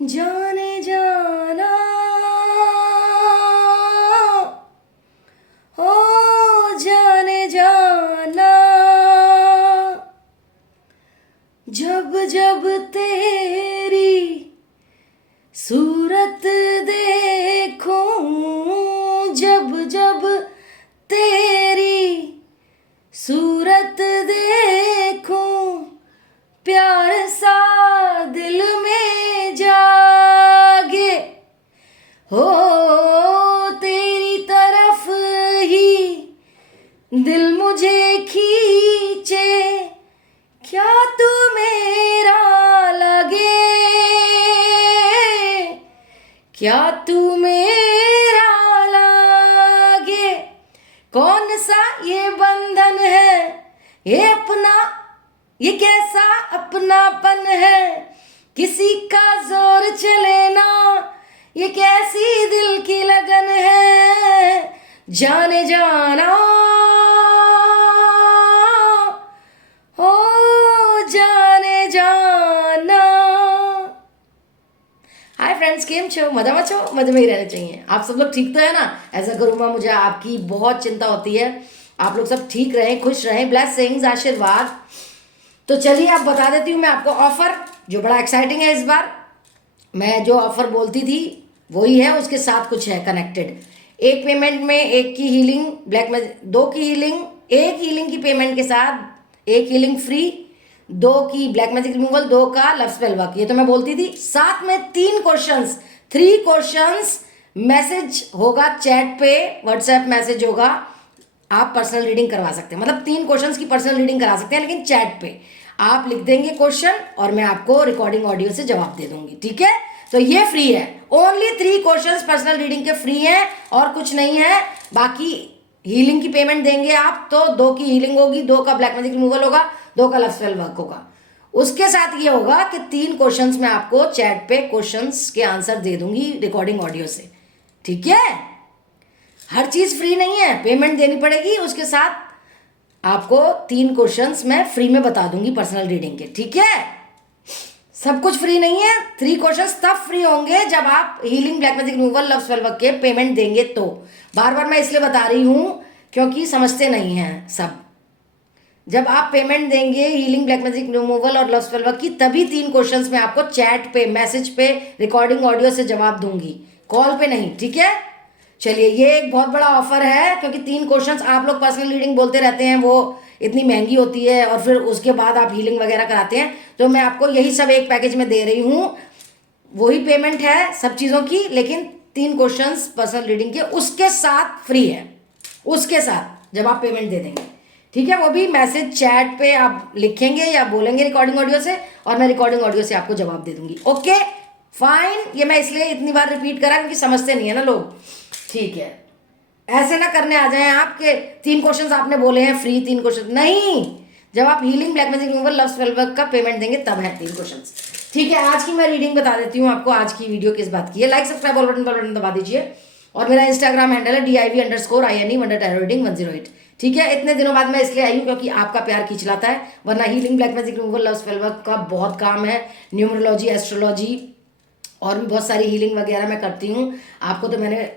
जाने जाना ओ जाने जाना, जब जब तेरी सूरत देखूं, जब जब तेरी सूरत देखूं, प्यार सा दिल में जागे, हो तेरी तरफ ही दिल मुझे खींचे, क्या तू मेरा लगे, क्या तू मेरा लगे। कौन सा ये बंधन है, ये अपना, ये कैसा अपनापन है, किसी का जोर चले ना, ये कैसी दिल की लगन है। जाने जाना ओ जाने जाना। हाय फ्रेंड्स, केम छो, मजा में छो, मजे में ही रहने चाहिए। आप सब लोग ठीक तो है ना। ऐसा करूँगा, मुझे आपकी बहुत चिंता होती है। आप लोग सब ठीक रहें, खुश रहें, ब्लेसिंग्स, आशीर्वाद। तो चलिए आप बता देती हूँ मैं आपको ऑफर, जो बड़ा एक्साइटिंग है इस बार। मैं जो ऑफर बोलती थी वही है, उसके साथ कुछ है कनेक्टेड। एक पेमेंट में एक की हीलिंग, ब्लैक में दो की हीलिंग, एक हीलिंग की पेमेंट के साथ एक हीलिंग फ्री, दो की ब्लैक मैजिक रिमूवल, दो का लव स्पेल वर्क। ये तो मैं बोलती थी। साथ में 3 क्वेश्चंस, 3 क्वेश्चंस मैसेज होगा चैट पे, व्हाट्सएप मैसेज होगा। आप पर्सनल रीडिंग करवा सकते हैं, मतलब 3 क्वेश्चंस की पर्सनल रीडिंग करा सकते हैं, लेकिन चैट पे आप लिख देंगे क्वेश्चन और मैं आपको रिकॉर्डिंग ऑडियो से जवाब दे दूंगी, ठीक है। तो ये फ्री है, ओनली 3 क्वेश्चंस पर्सनल रीडिंग के फ्री हैं और कुछ नहीं है। बाकी हीलिंग की पेमेंट देंगे आप तो 2 की हीलिंग होगी, 2 का ब्लैक मैजिक रिमूवल होगा, 2 का लव स्पेल वर्क होगा। उसके साथ ये होगा कि 3 क्वेश्चंस में आपको चैट पे क्वेश्चंस के आंसर दे दूंगी रिकॉर्डिंग ऑडियो से, ठीक है। हर चीज फ्री नहीं है, पेमेंट देनी पड़ेगी। उसके साथ आपको 3 क्वेश्चंस मैं फ्री में बता दूंगी पर्सनल रीडिंग के, ठीक है। सब कुछ फ्री नहीं है, 3 क्वेश्चंस तब फ्री होंगे जब आप healing, black magic removal, love spell work के पेमेंट देंगे। तो बार बार मैं इसलिए बता रही हूं क्योंकि समझते नहीं हैं सब। जब आप पेमेंट देंगे हीलिंग, ब्लैक मैजिक रिमूवल और लव स्पेल वर्क की, तभी 3 क्वेश्चंस में आपको चैट पे, मैसेज पे, रिकॉर्डिंग ऑडियो से जवाब दूंगी, कॉल पे नहीं, ठीक है। चलिए, ये एक बहुत बड़ा ऑफर है क्योंकि 3 क्वेश्चंस आप लोग पर्सनल रीडिंग बोलते रहते हैं, वो इतनी महंगी होती है और फिर उसके बाद आप हीलिंग वगैरह कराते हैं। तो मैं आपको यही सब एक पैकेज में दे रही हूँ। वही पेमेंट है सब चीज़ों की, लेकिन 3 क्वेश्चंस पर्सनल रीडिंग के उसके साथ फ्री है। उसके साथ जब आप पेमेंट दे देंगे, ठीक है। वो भी मैसेज चैट पे आप लिखेंगे या बोलेंगे रिकॉर्डिंग ऑडियो से, और मैं रिकॉर्डिंग ऑडियो से आपको जवाब दे दूंगी। Okay fine. ये मैं इसलिए इतनी बार रिपीट करा क्योंकि समझते नहीं है ना लोग, ठीक है। ऐसे ना करने आ जाएं आपके 3 क्वेश्चंस आपने बोले हैं फ्री, 3 क्वेश्चन नहीं। जब आप healing, black magic removal, love spell work का पेमेंट देंगे तब है 3 क्वेश्चंस, ठीक है। आज की मैं रीडिंग बता देती हूँ आपको। आज की वीडियो किस बात की है। लाइक, सब्सक्राइब, ऑल बटन दबा दीजिए। और मेरा इंस्टाग्राम हैंडल है DIV_INE_TAROTreading108, ठीक है। इतने दिनों बाद मैं इसलिए आई हूँ क्योंकि आपका प्यार खींच लाता है, वरना healing, black magic removal, love spell work का बहुत काम है। न्यूमरोलॉजी, एस्ट्रोलॉजी और भी बहुत सारी हीलिंग वगैरह मैं करती हूँ। आपको तो मैंने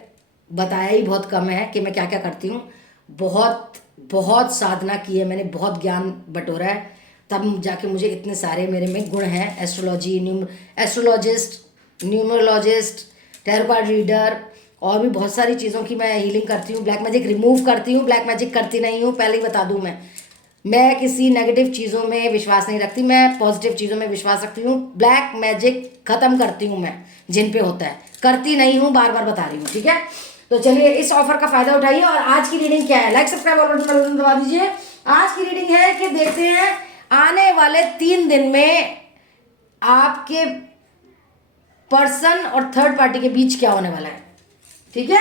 बताया ही बहुत कम है कि मैं क्या क्या करती हूँ। बहुत बहुत साधना की है मैंने, बहुत ज्ञान बटोरा है, तब जाके मुझे इतने सारे मेरे में गुण हैं। Astrology, astrologist, numerologist, tarot card reader और भी बहुत सारी चीज़ों की मैं हीलिंग करती हूँ। ब्लैक मैजिक रिमूव करती हूँ, ब्लैक मैजिक करती नहीं हूँ, पहले ही बता दूँ। मैं किसी नेगेटिव चीज़ों में विश्वास नहीं रखती, मैं पॉजिटिव चीज़ों में विश्वास रखती हूँ। ब्लैक मैजिक ख़त्म करती हूँ मैं, जिन पे होता है, करती नहीं हूँ, बार बार बता रही हूँ, ठीक है। तो चलिए इस ऑफर का फायदा उठाइए। और आज की रीडिंग क्या है, लाइक, सब्सक्राइब और बटन दबा दीजिए। आज की रीडिंग है कि देखते हैं आने वाले 3 दिन में आपके पर्सन और थर्ड पार्टी के बीच क्या होने वाला है, ठीक है।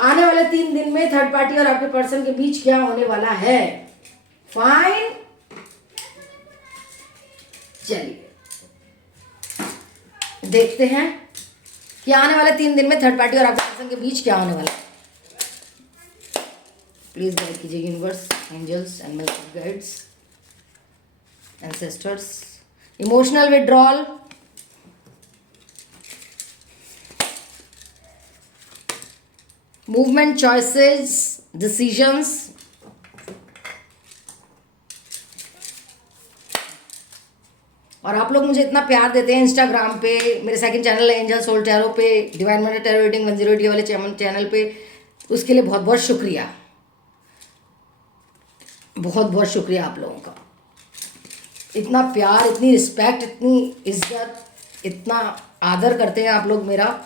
आने वाले 3 दिन में थर्ड पार्टी और आपके पर्सन के बीच क्या होने वाला है। फाइन, चलिए देखते हैं कि आने वाले 3 दिन में थर्ड पार्टी और आपके पर्सन के बीच क्या होने वाला है। प्लीज गाइड कीजिए universe, angels and my guides, ancestors. Emotional withdrawal, movement, choices, decisions, और आप लोग मुझे इतना प्यार देते हैं इंस्टाग्राम पे, मेरे सेकंड चैनल है एंजल सोल टैरो पे, डिवाइन मनी टैरो रीडिंग 108 वाले चैनल पे, उसके लिए बहुत बहुत शुक्रिया, बहुत बहुत शुक्रिया आप लोगों का। इतना प्यार, इतनी रिस्पेक्ट, इतनी इज्जत, इतना आदर करते हैं आप लोग, मेरा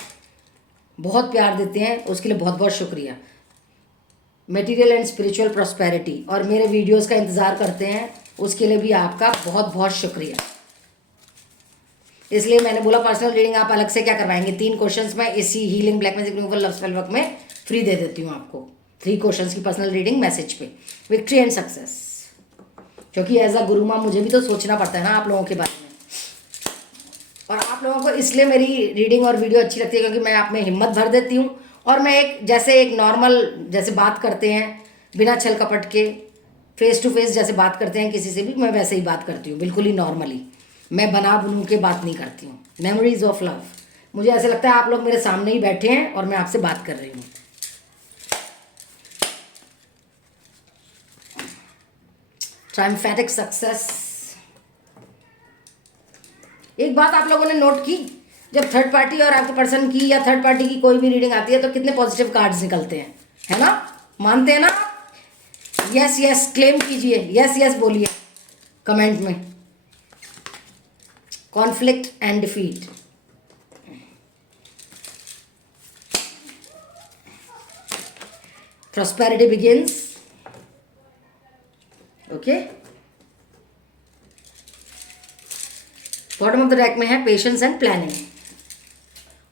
बहुत प्यार देते हैं, उसके लिए बहुत बहुत शुक्रिया। मटेरियल एंड स्पिरिचुअल प्रॉस्पेरिटी, और मेरे वीडियोस का इंतज़ार करते हैं, उसके लिए भी आपका बहुत बहुत शुक्रिया। इसलिए मैंने बोला पर्सनल रीडिंग आप अलग से क्या करवाएंगे, 3 क्वेश्चंस में इसी healing, black magic removal, love spell work में फ्री दे देती हूँ आपको। 3 क्वेश्चंस की पर्सनल रीडिंग मैसेज पे, विक्ट्री एंड सक्सेस। क्योंकि एज अ गुरु माँ मुझे भी तो सोचना पड़ता है ना आप लोगों के बारे में, और आप लोगों को इसलिए मेरी रीडिंग और वीडियो अच्छी लगती है क्योंकि मैं आप में हिम्मत भर देती हूँ, और मैं एक नॉर्मल जैसे बात करते हैं बिना छल कपट के, फेस टू फेस जैसे बात करते हैं किसी से भी, मैं वैसे ही बात करती हूँ, बिल्कुल ही नॉर्मली। मैं बना बुनू के बात नहीं करती हूँ। मेमोरीज ऑफ लव, मुझे ऐसे लगता है आप लोग मेरे सामने ही बैठे हैं और मैं आपसे बात कर रही हूँ। ट्रायम्फेटिक सक्सेस। एक बात आप लोगों ने नोट की, जब थर्ड पार्टी और आपके पर्सन की या थर्ड पार्टी की कोई भी रीडिंग आती है तो कितने पॉजिटिव कार्ड्स निकलते हैं, है ना? मानते हैं ना? यस यस क्लेम कीजिए, यस यस बोलिए कमेंट में। Conflict and defeat, prosperity begins, okay. Bottom of the deck में है पेशेंस एंड प्लानिंग।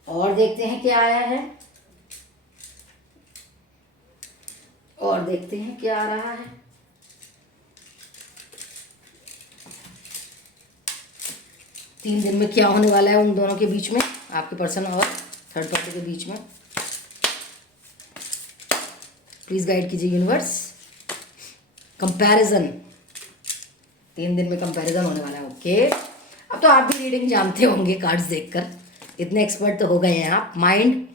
और देखते हैं क्या आया है, और देखते हैं क्या आ रहा है। तीन दिन में क्या होने वाला है उन दोनों के बीच में, आपके पर्सन और थर्ड पार्टी के बीच में। प्लीज गाइड कीजिए यूनिवर्स। कंपैरिजन, 3 दिन में कंपैरिजन होने वाला है, ओके। अब तो आप भी रीडिंग जानते होंगे कार्ड्स देखकर, इतने एक्सपर्ट तो हो गए हैं आप। Mind,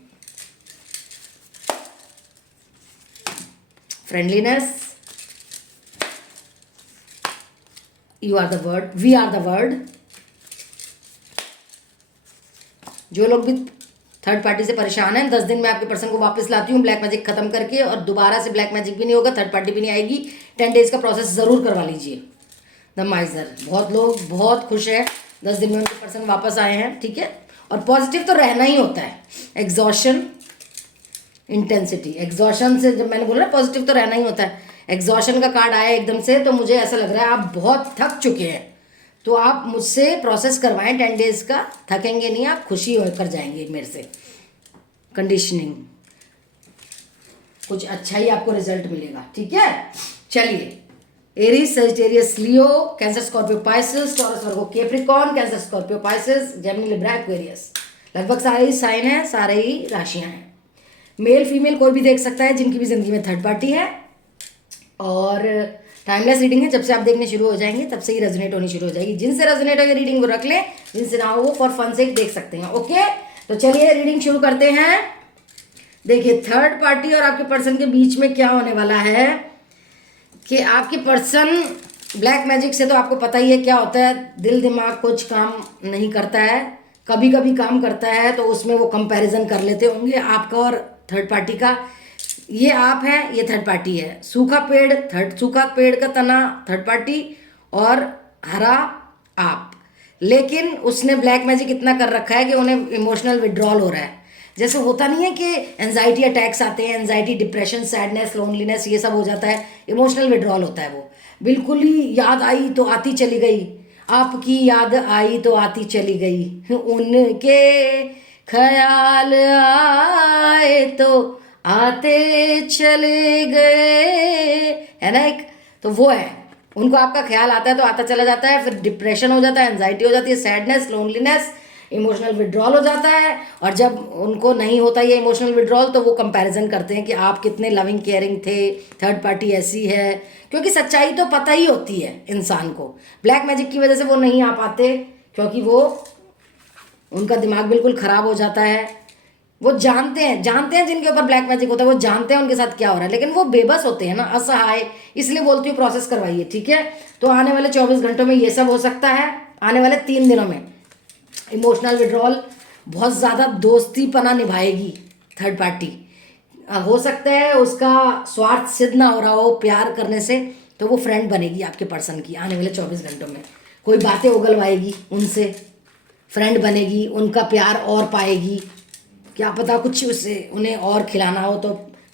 friendliness, you are the word, we are the word. जो लोग भी थर्ड पार्टी से परेशान हैं, 10 दिन में आपके पर्सन को वापस लाती हूँ ब्लैक मैजिक खत्म करके, और दोबारा से ब्लैक मैजिक भी नहीं होगा, थर्ड पार्टी भी नहीं आएगी। 10 डेज का प्रोसेस ज़रूर करवा लीजिए। द माइजर, बहुत लोग बहुत खुश हैं, 10 दिन में उनके पर्सन वापस आए हैं, ठीक है। और पॉजिटिव तो रहना ही होता है। एग्जॉशन, इंटेंसिटी, एग्जॉशन से जब मैंने बोला ना पॉजिटिव तो रहना ही होता है, एग्जॉशन का कार्ड आया एकदम से, तो मुझे ऐसा लग रहा है आप बहुत थक चुके हैं, तो आप मुझसे प्रोसेस करवाएं 10 डेज का, थकेंगे नहीं आप, खुशी होकर जाएंगे मेरे से। कंडीशनिंग, कुछ अच्छा ही आपको रिजल्ट मिलेगा, ठीक है। चलिए, Aries, Sagittarius, Leo, Cancer, Scorpio, Pisces, Taurus, Virgo, Capricorn, Cancer, Scorpio, Pisces, Gemini, Libra, Aquarius. लगभग सारे ही साइन हैं, सारे ही राशियां हैं। मेल फीमेल कोई भी देख सकता है जिनकी भी जिंदगी में थर्ड पार्टी है, और टाइमलेस रीडिंग है, जब से आप देखने शुरू हो जाएंगे तब से ही रेजोनेट होनी शुरू हो जाएगी। जिनसे रेजोनेट होगी रीडिंग वो रख लें, जिनसे ना हो वो फॉर फन से देख सकते हैं, ओके। तो चलिए रीडिंग शुरू करते हैं। देखिए, थर्ड पार्टी और आपके पर्सन के बीच में क्या होने वाला है कि आपके पर्सन ब्लैक मैजिक से तो आपको पता ही है क्या होता है, दिल दिमाग कुछ काम नहीं करता है, कभी कभी काम करता है, तो उसमें वो कंपैरिजन कर लेते होंगे आपका और थर्ड पार्टी का। ये आप है, ये थर्ड पार्टी है। सूखा पेड़ का तना थर्ड पार्टी और हरा आप। लेकिन उसने ब्लैक मैजिक इतना कर रखा है कि उन्हें इमोशनल विड्रॉल हो रहा है। जैसे होता नहीं है कि एंजाइटी अटैक्स आते हैं, एंजाइटी, डिप्रेशन, सैडनेस, लोनलीनेस, ये सब हो जाता है, इमोशनल विड्रॉल होता है। वो बिल्कुल ही याद आई तो आती चली गई, आपकी याद आई तो आती चली गई, उनके ख्याल आए तो आते चले गए, है ना एक, तो वो है, उनको आपका ख्याल आता है तो आता चला जाता है, फिर डिप्रेशन हो जाता है, एंजाइटी हो जाती है, सैडनेस, लोनलीनेस, इमोशनल विड्रॉल हो जाता है। और जब उनको नहीं होता ये इमोशनल विड्रॉल तो वो कंपैरिजन करते हैं कि आप कितने लविंग केयरिंग थे, थर्ड पार्टी ऐसी है, क्योंकि सच्चाई तो पता ही होती है इंसान को। ब्लैक मैजिक की वजह से वो नहीं आ पाते, क्योंकि वो, उनका दिमाग बिल्कुल ख़राब हो जाता है, वो जानते हैं जिनके ऊपर ब्लैक मैजिक होता है, वो जानते हैं उनके साथ क्या हो रहा है, लेकिन वो बेबस होते हैं ना, असहाय। इसलिए बोलती हूँ प्रोसेस करवाइए, ठीक है। तो आने वाले 24 घंटों में ये सब हो सकता है। आने वाले 3 दिनों में इमोशनल विड्रॉल, बहुत ज़्यादा दोस्तीपना निभाएगी थर्ड पार्टी। हो सकता है उसका स्वार्थ सिद्ध ना हो रहा हो प्यार करने से, तो वो फ्रेंड बनेगी आपके पर्सन की आने वाले 24 घंटों में। कोई बातें उगलवाएगी उनसे, फ्रेंड बनेगी, उनका प्यार और पाएगी। क्या पता कुछ उससे उन्हें और खिलाना हो तो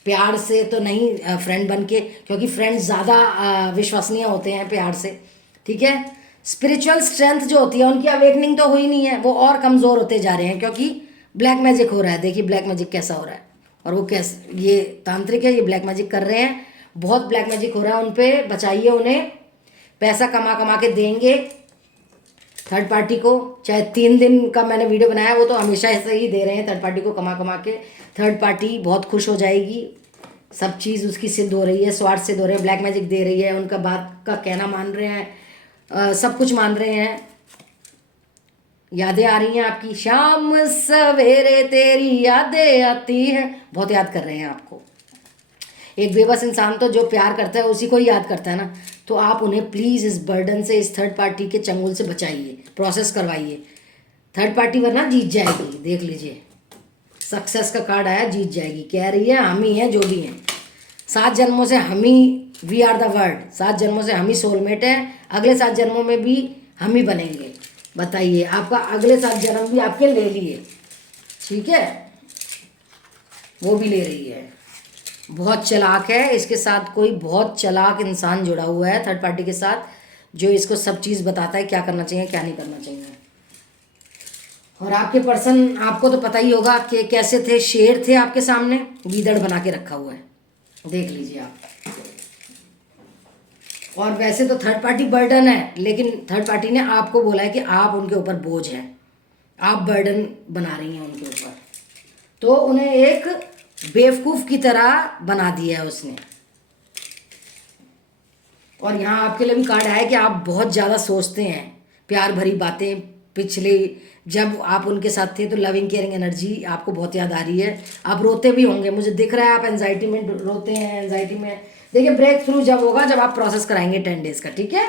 प्यार से तो नहीं, फ्रेंड बन के, क्योंकि फ्रेंड ज़्यादा विश्वसनीय होते हैं प्यार से, ठीक है। स्पिरिचुअल स्ट्रेंथ जो होती है उनकी अवेकनिंग तो हुई नहीं है, वो और कमज़ोर होते जा रहे हैं, क्योंकि ब्लैक मैजिक हो रहा है। देखिए ब्लैक मैजिक कैसा हो रहा है, और वो कैसे, ये तांत्रिक है, ये ब्लैक मैजिक कर रहे हैं, बहुत ब्लैक मैजिक हो रहा है उन पर। बचाइए उन्हें, पैसा कमा कमा के देंगे थर्ड पार्टी को। चाहे 3 दिन का मैंने वीडियो बनाया, वो तो हमेशा ऐसे ही दे रहे हैं थर्ड पार्टी को कमा कमा के। थर्ड पार्टी बहुत खुश हो जाएगी, सब चीज़ उसकी सिद्ध हो रही है, स्वार्थ सिद्ध हो रहे हैं, ब्लैक मैजिक दे रही है, उनका बात का कहना मान रहे हैं, सब कुछ मान रहे हैं। यादें आ रही हैं आपकी, शाम सवेरे तेरी यादें आती हैं, बहुत याद कर रहे हैं आपको। एक बेबस इंसान तो जो प्यार करता है उसी को ही याद करता है ना। तो आप उन्हें प्लीज़ इस बर्डन से, इस थर्ड पार्टी के चंगुल से बचाइए, प्रोसेस करवाइए। थर्ड पार्टी वरना जीत जाएगी, देख लीजिए सक्सेस का कार्ड आया, जीत जाएगी। कह रही है हम ही हैं जो भी हैं, 7 जन्मों से हम ही, वी आर द वर्ड, 7 जन्मों से हम ही सोलमेट हैं, अगले 7 जन्मों में भी हम ही बनेंगे। बताइए, आपका अगले 7 जन्म भी आपके ले लिए, ठीक है, वो भी ले रही है। बहुत चालाक है, इसके साथ कोई बहुत चालाक इंसान जुड़ा हुआ है थर्ड पार्टी के साथ, जो इसको सब चीज़ बताता है क्या करना चाहिए क्या नहीं करना चाहिए। और आपके पर्सन, आपको तो पता ही होगा कि कैसे थे, शेर थे आपके सामने, गीदड़ बना के रखा हुआ है, देख लीजिए आप। और वैसे तो थर्ड पार्टी बर्डन है, लेकिन थर्ड पार्टी ने आपको बोला है कि आप उनके ऊपर बोझ हैं, आप बर्डन बना रही हैं उनके ऊपर, तो उन्हें एक बेवकूफ़ की तरह बना दिया है उसने। और यहाँ आपके लिए भी कार्ड आया कि आप बहुत ज़्यादा सोचते हैं प्यार भरी बातें। पिछले जब आप उनके साथ थे तो लविंग केयरिंग एनर्जी आपको बहुत याद आ रही है। आप रोते भी होंगे, मुझे दिख रहा है आप एंजाइटी में रोते हैं, एंजाइटी में। देखिए ब्रेक थ्रू जब होगा, जब आप प्रोसेस कराएंगे 10 डेज का, ठीक है।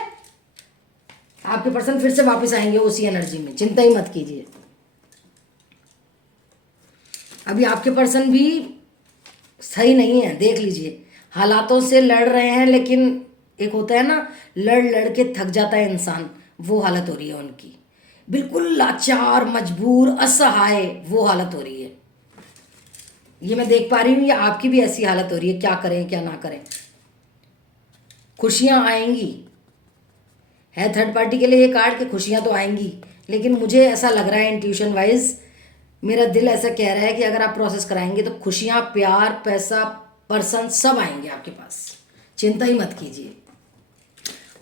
आपके पर्सन फिर से वापस आएंगे उसी एनर्जी में, चिंता ही मत कीजिए। अभी आपके पर्सन भी सही नहीं है, देख लीजिए, हालातों से लड़ रहे हैं, लेकिन एक होता है ना लड़ लड़ के थक जाता है इंसान, वो हालत हो रही है उनकी, बिल्कुल लाचार, मजबूर, असहाय, वो हालत हो रही है। ये मैं देख पा रही हूँ, ये आपकी भी ऐसी हालत हो रही है, क्या करें क्या ना करें। खुशियाँ आएंगी, है थर्ड पार्टी के लिए ये कार्ड कि खुशियाँ तो आएंगी, लेकिन मुझे ऐसा लग रहा है इंट्यूशन वाइज, मेरा दिल ऐसा कह रहा है कि अगर आप प्रोसेस कराएंगे तो खुशियाँ, प्यार, पैसा, पर्सन सब आएंगे आपके पास, चिंता ही मत कीजिए।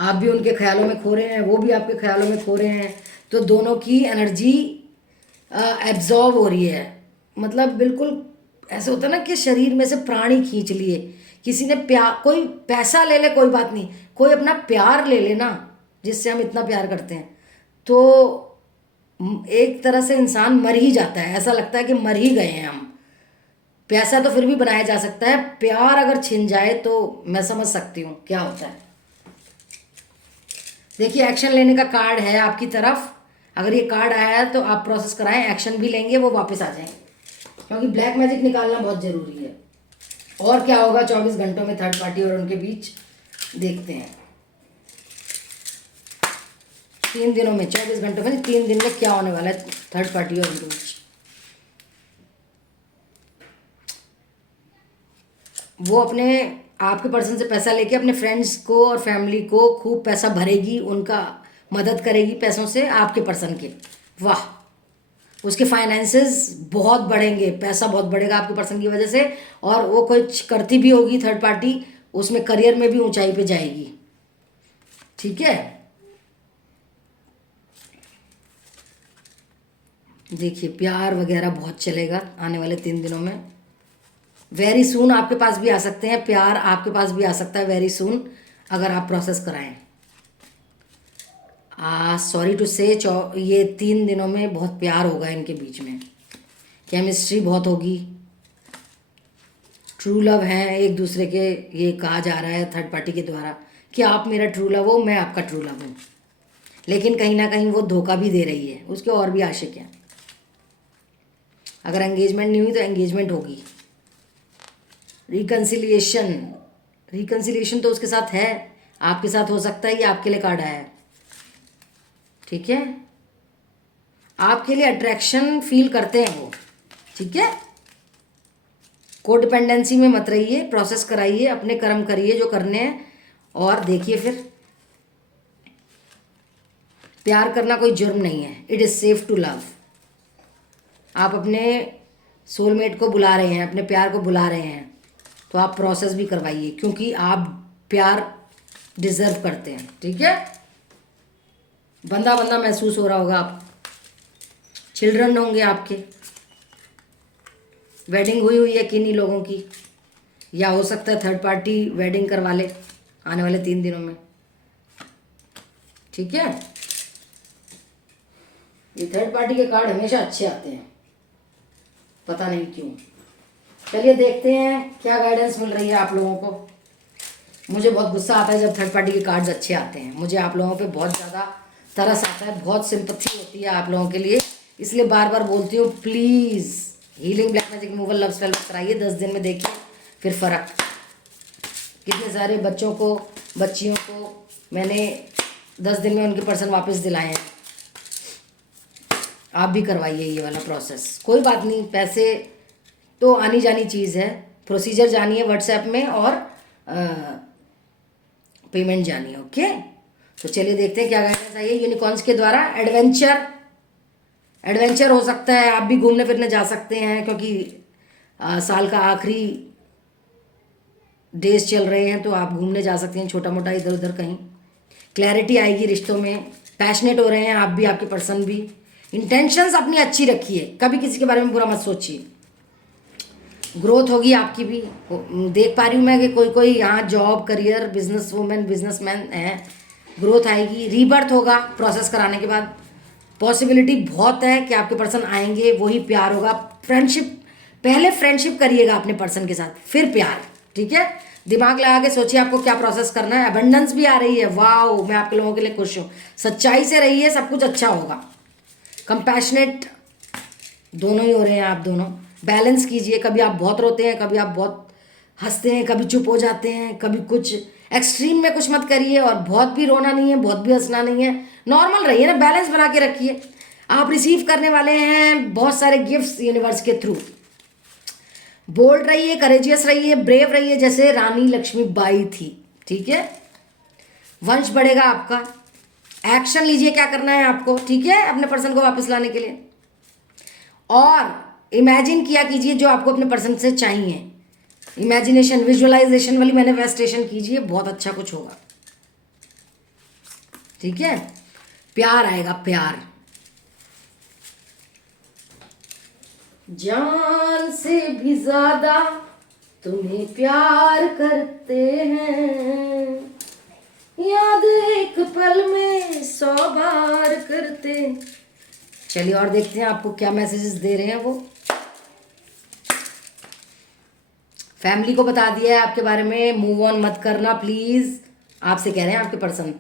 आप भी उनके ख्यालों में खो रहे हैं, वो भी आपके ख्यालों में खो रहे हैं, तो दोनों की एनर्जी एब्जॉर्ब हो रही है। मतलब बिल्कुल ऐसे होता है ना कि शरीर में से प्राणी खींच लिए किसी ने। प्यार, कोई पैसा ले ले कोई बात नहीं, कोई अपना प्यार ले लेना जिससे हम इतना प्यार करते हैं, तो एक तरह से इंसान मर ही जाता है, ऐसा लगता है कि मर ही गए हैं हम। पैसा तो फिर भी बनाया जा सकता है, प्यार अगर छिन जाए तो मैं समझ सकती हूँ क्या होता है। देखिए एक्शन लेने का कार्ड है आपकी तरफ, अगर ये कार्ड आया है तो आप प्रोसेस कराएं, एक्शन भी लेंगे, वो वापस आ जाएंगे, क्योंकि ब्लैक मैजिक निकालना बहुत ज़रूरी है। और क्या होगा 24 घंटों में थर्ड पार्टी और उनके बीच, देखते हैं 3 दिनों में, 24 घंटों में 3 दिन में क्या होने वाला है थर्ड पार्टी और उनके बीच। वो अपने आपके पर्सन से पैसा लेके अपने फ्रेंड्स को और फैमिली को खूब पैसा भरेगी, उनका मदद करेगी पैसों से, आपके पर्सन के। वाह, उसके फाइनेंसेस बहुत बढ़ेंगे, पैसा बहुत बढ़ेगा आपके पर्सन की वजह से। और वो कुछ करती भी होगी थर्ड पार्टी, उसमें करियर में भी ऊंचाई पे जाएगी, ठीक है। देखिए प्यार वगैरह बहुत चलेगा आने वाले 3 दिनों में। वेरी सून आपके पास भी आ सकते हैं, प्यार आपके पास भी आ सकता है वेरी सून, अगर आप प्रोसेस कराएं। सॉरी टू से, ये 3 दिनों में बहुत प्यार होगा इनके बीच में, केमिस्ट्री बहुत होगी, ट्रू लव हैं एक दूसरे के, ये कहा जा रहा है थर्ड पार्टी के द्वारा कि आप मेरा ट्रू लव हो, मैं आपका ट्रू लव हूँ, लेकिन कहीं ना कहीं वो धोखा भी दे रही है, उसके और भी आशिक हैं। अगर एंगेजमेंट नहीं हुई तो एंगेजमेंट होगी। रिकन्सिलिएशन, रिकन्सिलिएशन तो उसके साथ है, आपके साथ हो सकता है, ये आपके लिए कार्ड आया है, ठीक है। आपके लिए अट्रैक्शन फील करते हैं वो, ठीक है। कोडिपेंडेंसी में मत रहिए, प्रोसेस कराइए, अपने कर्म करिए जो करने हैं, और देखिए फिर प्यार करना कोई जुर्म नहीं है, it is safe to love. आप अपने सोलमेट को बुला रहे हैं, अपने प्यार को बुला रहे हैं, तो आप प्रोसेस भी करवाइए, क्योंकि आप प्यार डिजर्व करते हैं, ठीक है। बंदा बंदा महसूस हो रहा होगा आप, चिल्ड्रन होंगे आपके, वेडिंग हुई हुई है किन्हीं लोगों की, या हो सकता है थर्ड पार्टी वेडिंग करवा ले आने वाले 3 दिनों में, ठीक है। ये थर्ड पार्टी के कार्ड हमेशा अच्छे आते हैं, पता नहीं क्यों। चलिए देखते हैं क्या गाइडेंस मिल रही है आप लोगों को। मुझे बहुत गुस्सा आता है जब थर्ड पार्टी के कार्ड्स अच्छे आते हैं, मुझे आप लोगों पे बहुत ज़्यादा तरस आता है, बहुत सिंपथी होती है आप लोगों के लिए, इसलिए बार बार बोलती हूँ please healing black magic removal love spell कराइए, 10 दिन में देखिए फिर फ़र्क। कितने सारे बच्चों को, बच्चियों को मैंने 10 दिन में उनके पर्सन वापस दिलाए हैं। आप भी करवाइए ये वाला प्रोसेस, कोई बात नहीं, पैसे तो आनी जानी चीज़ है, प्रोसीजर जानिए व्हाट्सएप में, और पेमेंट जानिए, ओके। तो चलिए देखते हैं क्या गाइडेंस आई है यूनिकॉर्न्स के द्वारा। एडवेंचर, एडवेंचर हो सकता है, आप भी घूमने फिरने जा सकते हैं, क्योंकि साल का आखिरी डेज चल रहे हैं, तो आप घूमने जा सकते हैं छोटा मोटा इधर उधर कहीं। क्लैरिटी आएगी रिश्तों में, पैशनेट हो रहे हैं आप भी, आपके पर्सन भी। इंटेंशंस अपनी अच्छी रखिए, कभी किसी के बारे में बुरा मत सोचिए। ग्रोथ होगी आपकी भी, देख पा रही हूँ मैं कि कोई कोई यहाँ job, career, business women, businessman है, ग्रोथ आएगी। रीबर्थ होगा प्रोसेस कराने के बाद, पॉसिबिलिटी बहुत है कि आपके पर्सन आएंगे, वही प्यार होगा। फ्रेंडशिप, पहले फ्रेंडशिप करिएगा अपने पर्सन के साथ, फिर प्यार, ठीक है। दिमाग लगा के सोचिए आपको क्या प्रोसेस करना है। अबंडेंस भी आ रही है, वाओ, मैं आपके लोगों के लिए खुश हूँ। सच्चाई से रहिए, सब कुछ अच्छा होगा। कंपैशनेट दोनों ही हो रहे हैं आप दोनों, बैलेंस कीजिए। कभी आप बहुत रोते हैं, कभी आप बहुत हंसते हैं, कभी चुप हो जाते हैं, कभी कुछ एक्सट्रीम में कुछ मत करिए, और बहुत भी रोना नहीं है, बहुत भी हंसना नहीं है, नॉर्मल रहिए ना, बैलेंस बना के रखिए। आप रिसीव करने वाले हैं बहुत सारे गिफ्ट्स यूनिवर्स के थ्रू। बोल्ड रहिए, करेजियस रहिए, ब्रेव रहिए, जैसे रानी लक्ष्मीबाई थी, ठीक है। वंश बढ़ेगा आपका। एक्शन लीजिए, क्या करना है आपको, ठीक है, अपने पर्सन को वापस लाने के लिए। और इमेजिन किया कीजिए जो आपको अपने पर्सन से चाहिए, इमेजिनेशन, विजुअलाइजेशन वाली मैनिफेस्टेशन कीजिए, बहुत अच्छा कुछ होगा, ठीक है। प्यार आएगा, प्यार, जान से भी ज्यादा तुम्हें प्यार करते हैं, याद एक पल में 100 बार करते। चलिए और देखते हैं आपको क्या मैसेजेस दे रहे हैं वो। फैमिली को बता दिया है आपके बारे में, मूव ऑन मत करना प्लीज़, आपसे कह रहे हैं आपके पर्सन।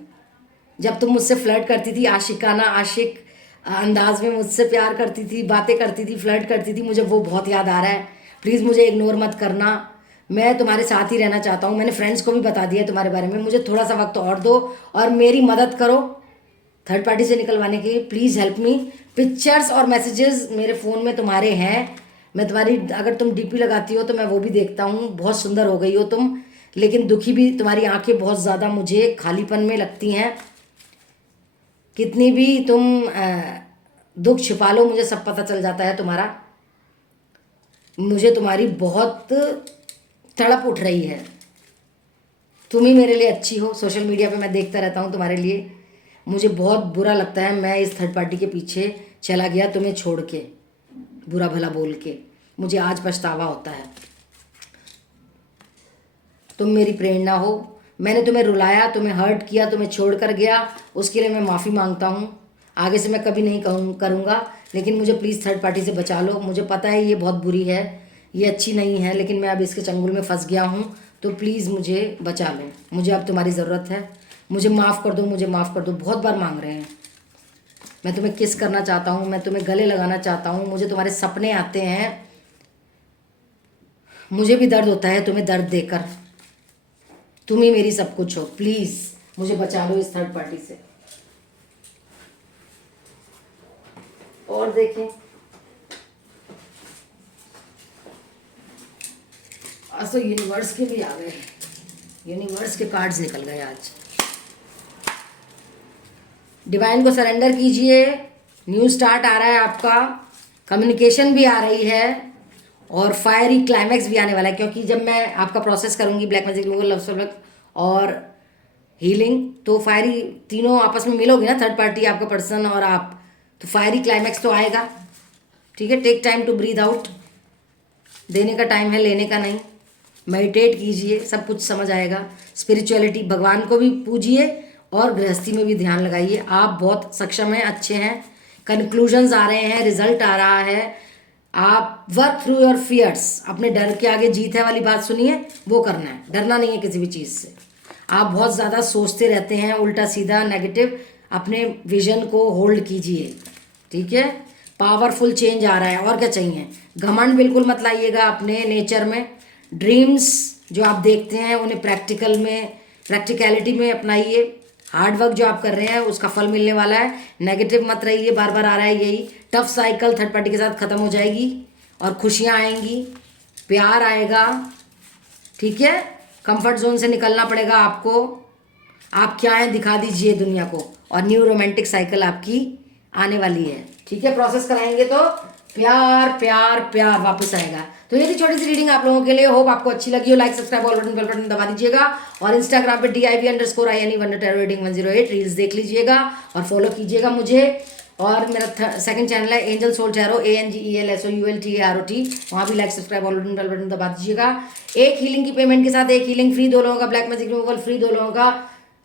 जब तुम मुझसे फ्लर्ट करती थी, आशिकाना, आशिक अंदाज में मुझसे प्यार करती थी, बातें करती थी, फ्लर्ट करती थी, मुझे वो बहुत याद आ रहा है। प्लीज़ मुझे इग्नोर मत करना, मैं तुम्हारे साथ ही रहना चाहता हूँ। मैंने फ्रेंड्स को भी बता दिया है तुम्हारे बारे में, मुझे थोड़ा सा वक्त और दो और मेरी मदद करो थर्ड पार्टी से निकलवाने के लिए, प्लीज़ हेल्प मी। पिक्चर्स और मैसेजेस मेरे फ़ोन में तुम्हारे हैं, मैं तुम्हारी, अगर तुम डीपी लगाती हो तो मैं वो भी देखता हूँ, बहुत सुंदर हो गई हो तुम, लेकिन दुखी भी, तुम्हारी आंखें बहुत ज़्यादा मुझे खालीपन में लगती हैं। कितनी भी तुम दुख छिपा लो, मुझे सब पता चल जाता है तुम्हारा। मुझे तुम्हारी बहुत तड़प उठ रही है, तुम ही मेरे लिए अच्छी हो। सोशल मीडिया पे मैं देखता रहता हूँ तुम्हारे लिए, मुझे बहुत बुरा लगता है मैं इस थर्ड पार्टी के पीछे चला गया तुम्हें छोड़ के, बुरा भला बोल के, मुझे आज पछतावा होता है। तुम मेरी प्रेरणा हो, मैंने तुम्हें रुलाया, तुम्हें हर्ट किया, तुम्हें छोड़ कर गया, उसके लिए मैं माफ़ी मांगता हूँ। आगे से मैं कभी नहीं करूँगा लेकिन मुझे प्लीज़ थर्ड पार्टी से बचा लो। मुझे पता है ये बहुत बुरी है, ये अच्छी नहीं है, लेकिन मैं अब इसके चंगुल में फंस गया हूँ। तो प्लीज़ मुझे बचा लो, मुझे अब तुम्हारी ज़रूरत है। मुझे माफ़ कर दो, मुझे माफ़ कर दो। बहुत बार मांग रहे हैं, मैं तुम्हें किस करना चाहता हूँ, मैं तुम्हें गले लगाना चाहता हूँ, मुझे तुम्हारे सपने आते हैं। मुझे भी दर्द होता है तुम्हें दर्द देकर। तुम ही मेरी सब कुछ हो, प्लीज़ मुझे बचा लो इस थर्ड पार्टी से। और देखें, आज तो यूनिवर्स के भी आ गए, यूनिवर्स के कार्ड्स निकल गए आज। डिवाइन को सरेंडर कीजिए, न्यू स्टार्ट आ रहा है आपका, कम्युनिकेशन भी आ रही है और फायरी क्लाइमैक्स भी आने वाला है। क्योंकि जब मैं आपका प्रोसेस करूंगी black magic removal, love spell और हीलिंग, तो फायरी तीनों आपस में मिलोगे ना, थर्ड पार्टी, आपका पर्सन और आप, तो फायरी क्लाइमैक्स तो आएगा। ठीक है, take time to breathe out. देने का टाइम है, लेने का नहीं। मेडिटेट कीजिए, सब कुछ समझ आएगा। स्पिरिचुअलिटी, भगवान को भी पूजिए और गृहस्थी में भी ध्यान लगाइए। आप बहुत सक्षम हैं, अच्छे हैं, कंक्लूजन्स आ रहे हैं, रिजल्ट आ रहा है। आप वर्क थ्रू योर फियर्स, अपने डर के आगे जीत है वाली बात सुनिए, वो करना है। डरना नहीं है किसी भी चीज़ से। आप बहुत ज़्यादा सोचते रहते हैं उल्टा सीधा नेगेटिव, अपने विजन को होल्ड कीजिए। ठीक है, पावरफुल चेंज आ रहा है, और क्या चाहिए। घमंड बिल्कुल मत लाइएगा अपने नेचर में। ड्रीम्स जो आप देखते हैं उन्हें प्रैक्टिकलिटी में अपनाइए। हार्ड वर्क जो आप कर रहे हैं उसका फल मिलने वाला है। नेगेटिव मत रहिए, बार बार आ रहा है यही। टफ साइकिल थर्ड पार्टी के साथ ख़त्म हो जाएगी और खुशियाँ आएंगी, प्यार आएगा। ठीक है, कंफर्ट जोन से निकलना पड़ेगा आपको। आप क्या हैं दिखा दीजिए दुनिया को, और न्यू रोमांटिक साइकिल आपकी आने वाली है। ठीक है, प्रोसेस कराएंगे तो प्यार प्यार प्यार वापस आएगा। तो ये थी छोटी सी रीडिंग आप लोगों के लिए। होप आपको अच्छी लगी हो। Like, subscribe, all button, bell button दबा दीजिएगा। और इंस्टाग्राम पे DIV_INE wonder tarot reading 108 reels देख लीजिएगा और फॉलो कीजिएगा मुझे। और मेरा सेकंड चैनल है एंजल सोल टैरो, ANGELSOULTAROT। वहाँ भी like, subscribe, all button, bell button दबा दीजिएगा। एक हीलिंग की पेमेंट के साथ एक हीलिंग फ्री, 2 लोगों का ब्लैक मैजिक रिमूवल फ्री, 2 लोगों का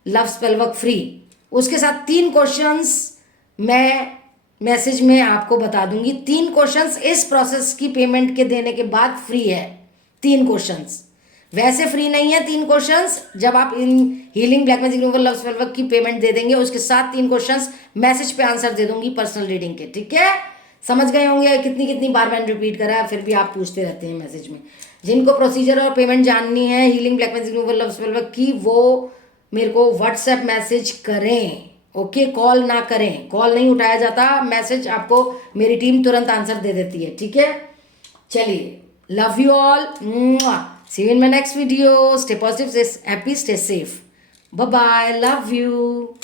लव स्पेल वर्क फ्री। उसके साथ 3 क्वेश्चंस मैं मैसेज में आपको बता दूंगी। 3 क्वेश्चंस इस प्रोसेस की पेमेंट के देने के बाद फ्री है। 3 क्वेश्चंस वैसे फ्री नहीं है। 3 क्वेश्चंस जब आप इन healing, black magic removal, love spell work की पेमेंट दे देंगे, उसके साथ 3 क्वेश्चंस मैसेज पे आंसर दे दूंगी पर्सनल रीडिंग के। ठीक है, समझ गए होंगे। कितनी कितनी बार मैंने रिपीट करा है, फिर भी आप पूछते रहते हैं मैसेज में। जिनको प्रोसीजर और पेमेंट जाननी है healing, black magic removal, love spell work की, वो मेरे को व्हाट्सएप मैसेज करें। ओके, कॉल ना करें, कॉल नहीं उठाया जाता। मैसेज आपको मेरी टीम तुरंत आंसर दे देती है। ठीक है, चलिए, love you all, see you in my next video. Stay positive, stay happy, stay safe, bye bye, love you.